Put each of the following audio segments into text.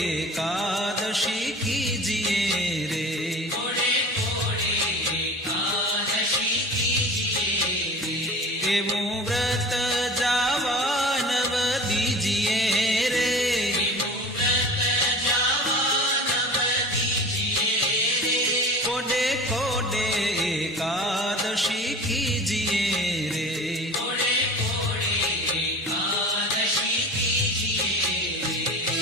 एकादशी कीजिए रे, कोडे कोडे एकादशी कीजिए रे, एवं व्रत जावा नव दीजिए रे, एवं व्रत जावा नव दीजिए रे, कोडे कोडे एकादशी कीजिए रे, कोडे कोडे एकादशी कीजिए रे।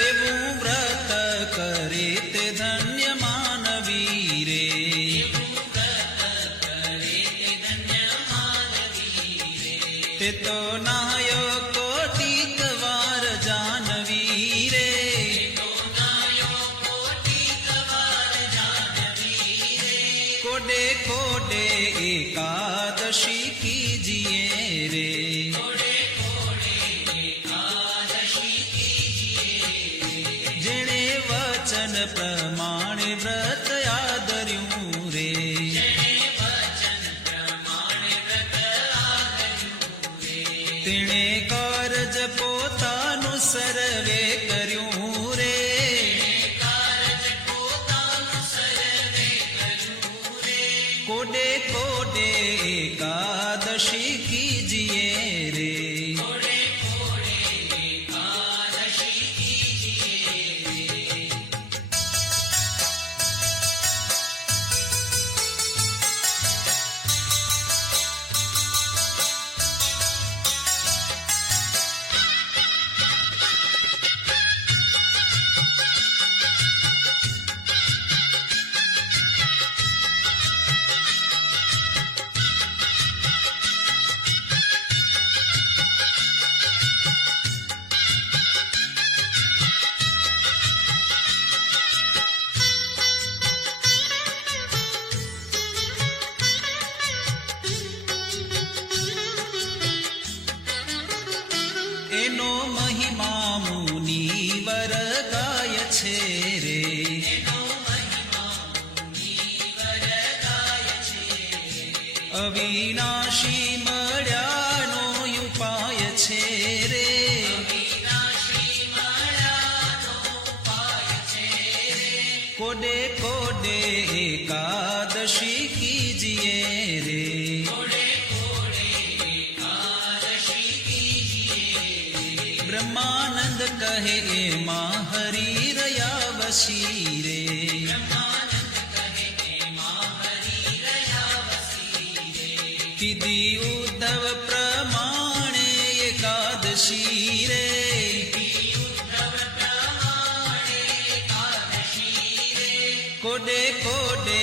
एवं व्रत करे ते धन्य मानवी रे, एवं व्रत करे ते धन्य मानवी रे, ते तो नायो कोटिक वार जानवी रे, तो नायो कोटिक वार जानवी रे, कोडे कोडे एकादशी कीजिए रे, कोडे कोडे एकादशी कीजिए रे, जेणे वचन प्रमाणे व्रत आदर्યું रे, जेणे वचन प्रमाणे व्रत आदर्યું रे, तेणे કારજ પોતાનું સર્વે કર્યું રે, કારજ પોતાનું સર્વે કર્યું રે, કોડે કોડે એકાદશી કીજીએ રે, કોડે કોડે એકાદશી કીજીએ રે. એનો મહિમા મુનિવર ગાય છે રે, એનો મહિમા મુનિવર ગાય છે રે, અવિનાશી મળ્યાનો ઉપાય છે રે, વિનાશી મળ્યાનો ઉપાય છે રે, કોડે કોડે એકાદશી કીજીએ રે, કોડે કોડે એકાદશી કીજીએ રે. બ્રહ્માનંદ કહે એમાં હરી રહ્યા વસી રે, બ્રહ્માનંદ કહે એમાં હરિ રહ્યા વસી રે, કીધી ઉદ્ધવ પ્રમાણે એકાદશી રે, ઉદ્ધવ પ્રમાણે એકાદશી રે, કોડે કોડે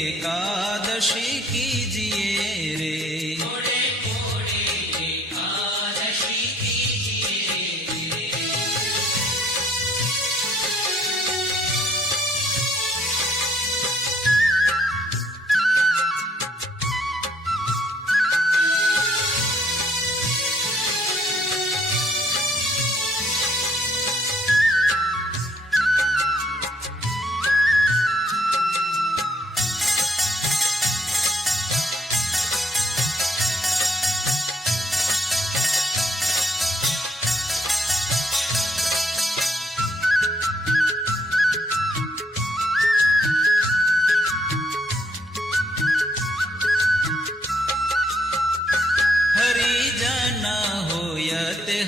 એકાદશી કીજીએ રે, કોડે કોડે એકાદશી કીજીએ રે.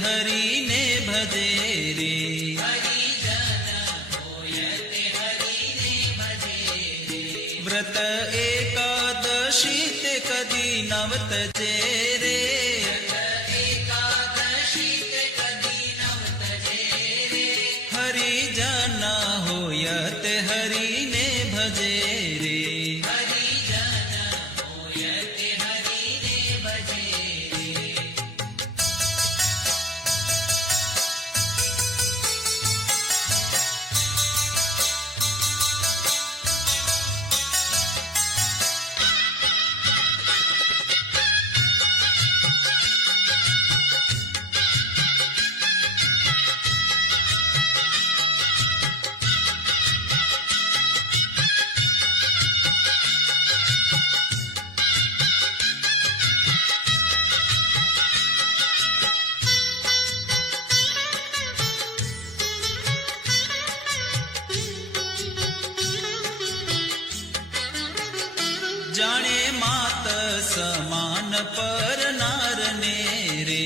હરિને ભજે રે. વ્રત એકાદશી તે કદી નવતજે રે. હરિજન હોય તે હરિને ભજે રે. જાણે માત સમાન પરનારને રે.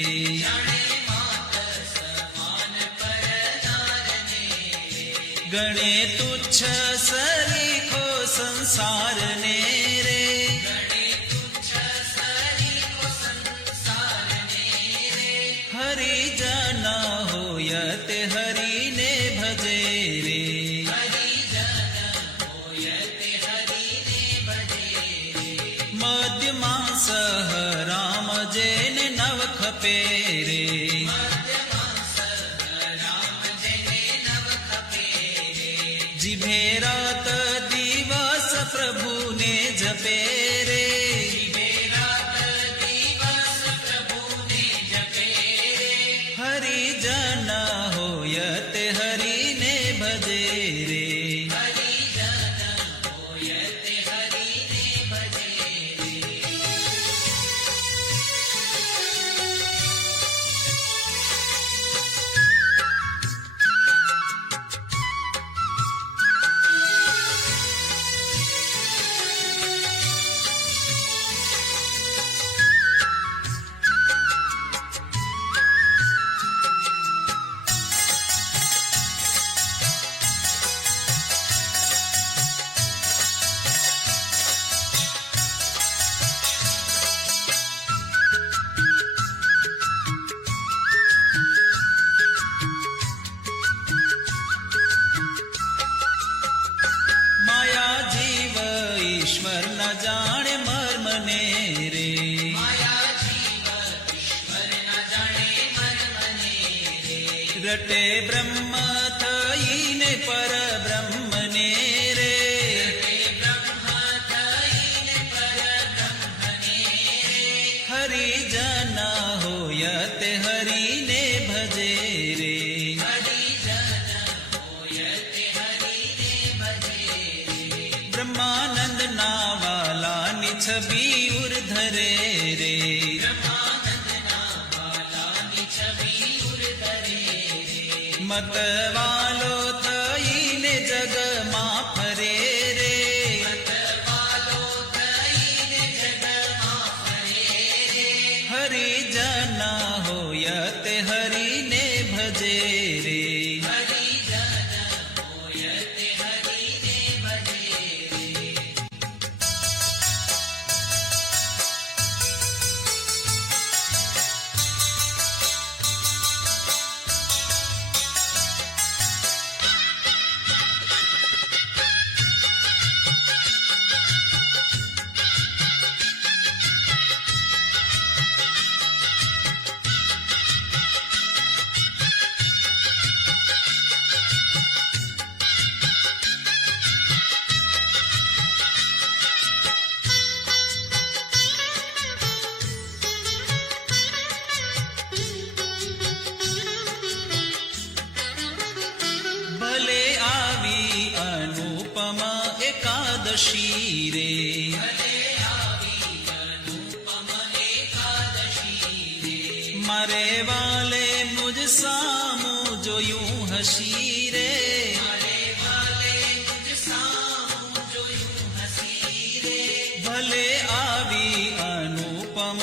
ગણે તુચ્છ સરીખો સંસારને રે. હરિજન હોય તે હરિને ભજે રે. મધ્યમાં સહ રામ જેને નવ ખપે રે. જીભે રાત દિવસ પ્રભુને જપે રે. હરિજન હોય તે હરિને ભજે રે. માયા જીવ ઈશ્વર ન જાણે મર્મને રે. રટે બ્રહ્મ થઈને પરબ્રહ્મને રે. હરિજન હોય તે હરિને ભજે રે. બ્રહ્માનંદ ના વાલાની છબી ઉર્ધરે રે. મતવાલો થઈને જગમાં ફરે રે. હરિજન હોય તે હરિને ભજે રે. ભલે આવી અનુપમ એકાદશી રે. મારે વાલે મુજ સામું જોયું હસી રે. ભલે આવી અનુપમ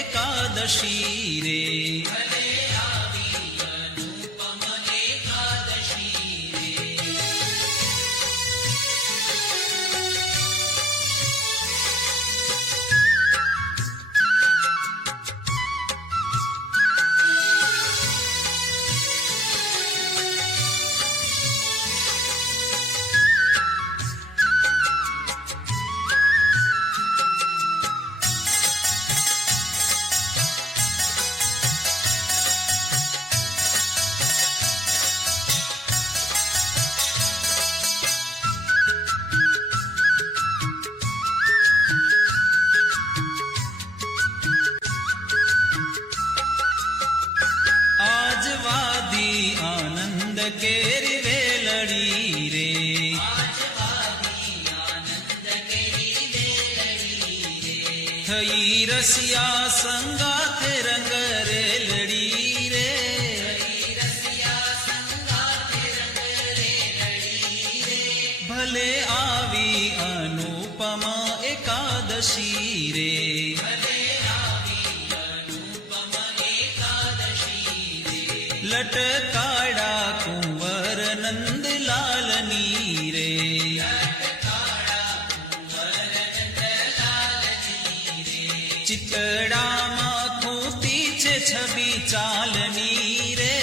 એકાદશી રે. કેરી વેલડી રે. થઈ રસિયા સંગાથે રંગ રેલડી રે. ભલે આવી અનુપમા એકાદશી રે. લટકાડા કુંવર નંદલાલની રે. ચિતડામાં ખૂતી છે છબી ચાલની રે.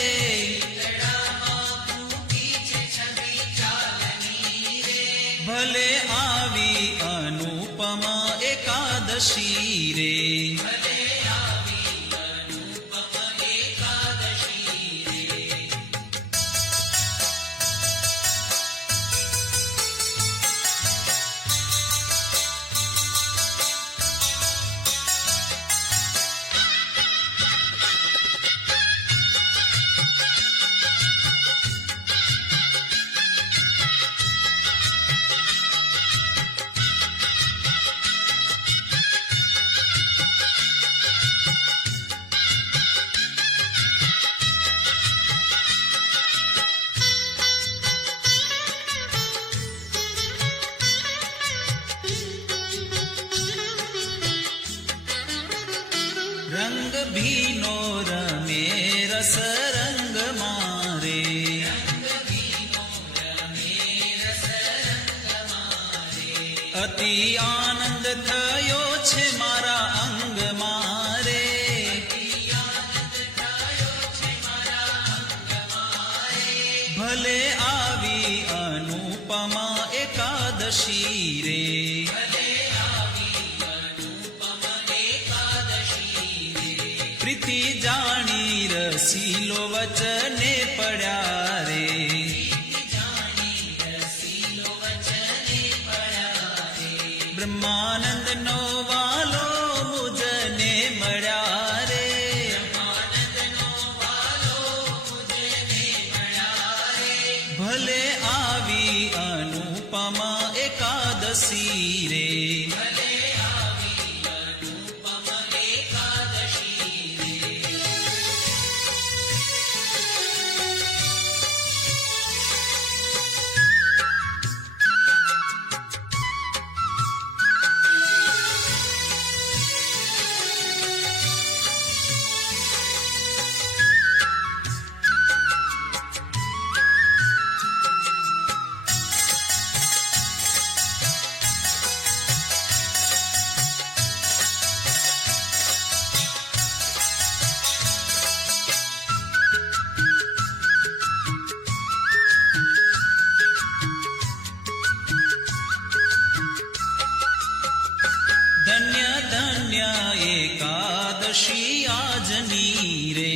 ભલે આવી અનુપમા એકાદશી રે. રંગ ભીનો રમે રસ રંગ મારે. અતિ આનંદ થયો છે મારા અંગ મારે. ભલે આવી અનુપમા એકાદશી રે. પ્રીતિ જાણી રસીલો વચને પડ્યા રે. બ્રહ્માનંદ નો વાલો મુજને મળ્યા રે. ભલે આવી અનુપમા એકાદશી રે. ધન્ય ધન્ય એકાદશી આજની રે.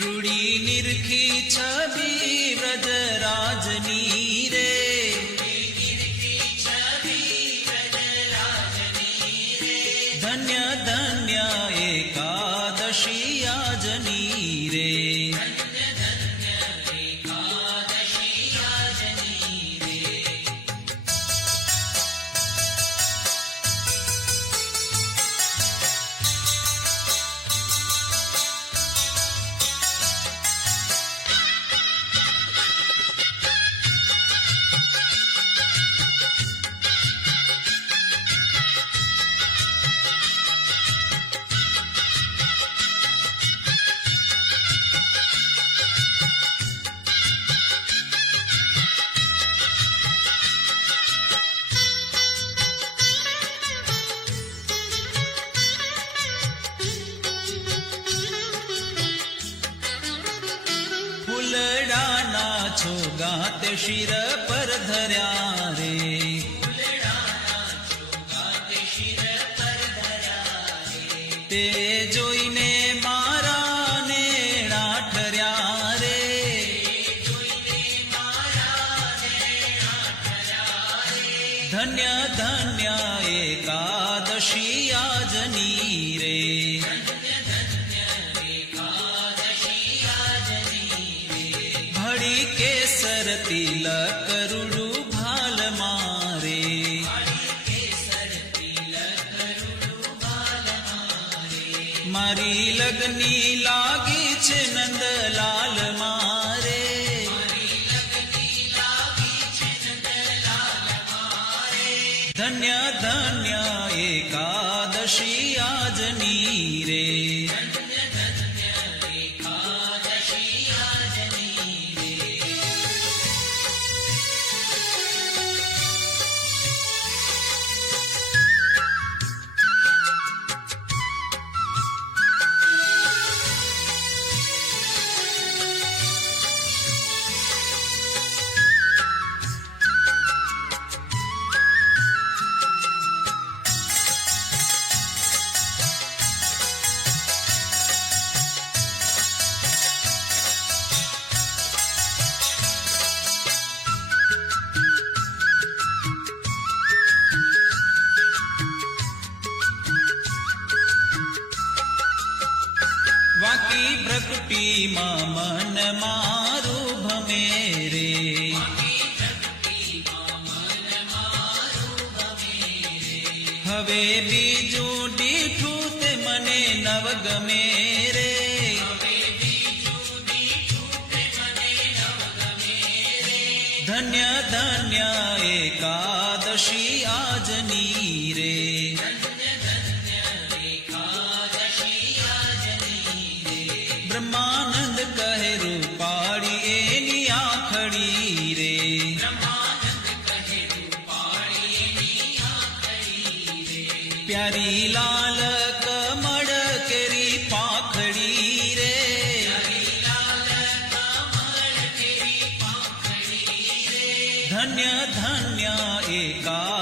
રૂડી નિરખી છબી વ્રજરાજની રે. ધન્ય ધન્ય એકાદશી આજની રે. ફૂલડાના છોગાત શિર પર ધર્યા રે. તે જોઈને મારા નેણા ઠર્યા રે. ધન્ય ધન્ય એકાદશી આજની રે. મારી લગની લાગી છે નંદલાલ મારે, ધન્ય ધન્ય એકાદશી આજની રે. વાકી પ્રકૃતિમાં મન મારું ભમે રે, હવે બીજું દીઠું તે મને નવ ગમે રે. ધન્ય ધન્ય એકાદશી આજની રે. બ્રહ્માનંદ કહે રૂપાળી એની આખડી રે, પ્યારી લાલ કમળ કેરી પાખડી રે. ધન્ય ધન્ય એકા